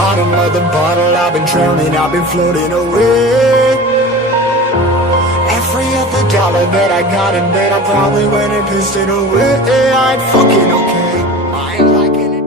bottom of the bottle, I've been drowning, I've been floating away. Every other dollar that I got in bed, I probably went and pissed it away. I ain't fucking okay, I ain't liking it.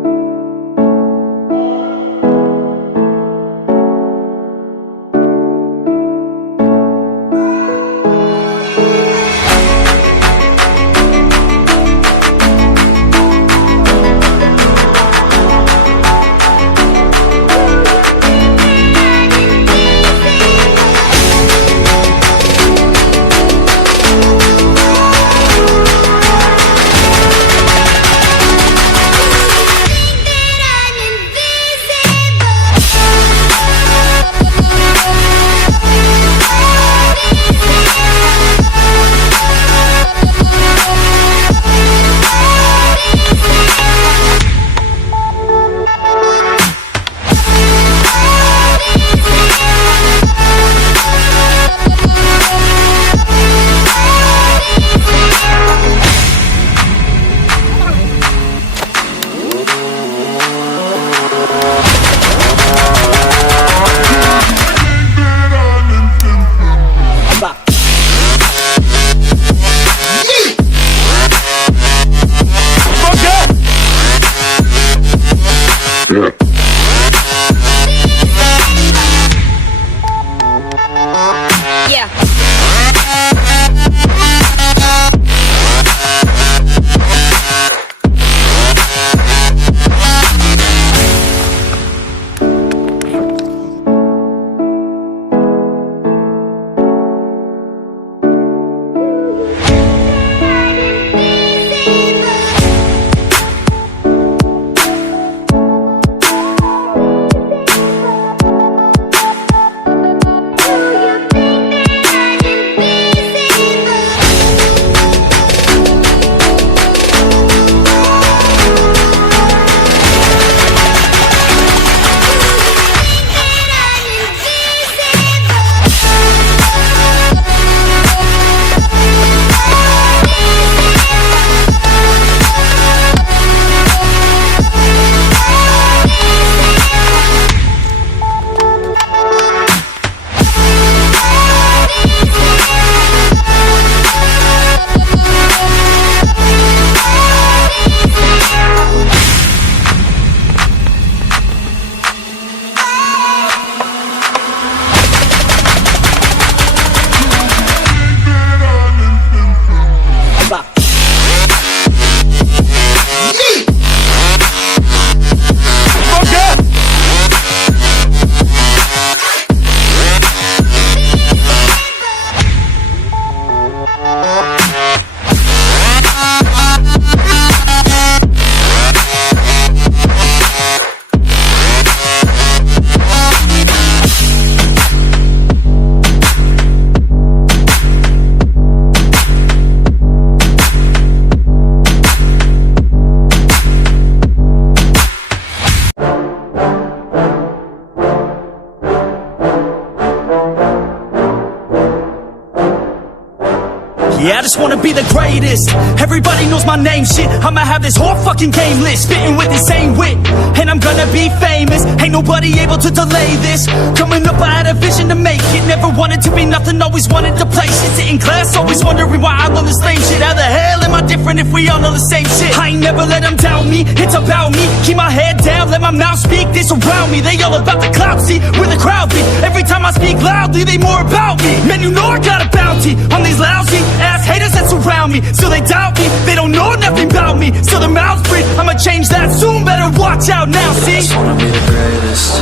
Yeah, I just wanna be the greatest. Everybody knows my name, shit. I'ma have this whole fucking game list, spitting with insane wit, and I'm gonna be famous. Ain't nobody able to delay this. Coming up, I had a vision to make it. Never wanted to be nothing, always wanted to play shit. Sit in class, always wondering why I love this lame shit. How the hell am I different if we all know the same shit? I ain't never let them doubt me, it's about me. Keep my head down, let my mouth speak. They surround me, they all about the clout, see where the crowd be. Every time I speak loudly, they more about me. Man, you know I got a bounty on these lousy ass haters that surround me. So they doubt me, they don't know nothing about me. So their mouths breathe, I'ma change that soon. Better watch out now, see? I just wanna be the greatest,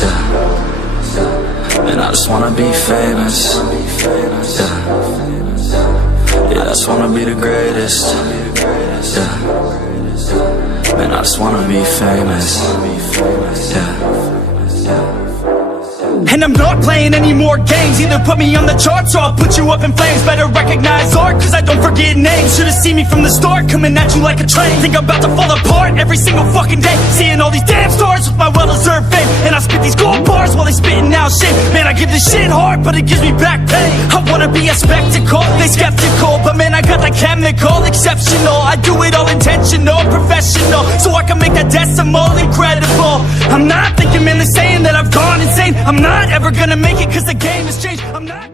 yeah. And I just wanna be famous, yeah. Yeah, I just wanna be the greatest, yeah. Man, I just wanna be famous, yeah. And I'm not playing any more games. Either put me on the charts or I'll put you up in flames. Better recognize art, cause I don't forget names. Should've seen me from the start, coming at you like a train. Think I'm about to fall apart every single fucking day. Seeing all these damn stars with my well-deserved fame. And I spit these gold bars while they spitting out shit. Man, I give this shit hard, but it gives me back pain. I wanna be a spectacle, they skeptical, but man, I got that chemical, exceptional. I do it all intentional, professional, so I can make that decimal incredible. I'm not thinking, man, they're saying that I've gone insane. I'm not ever gonna make it cause the game has changed. I'm not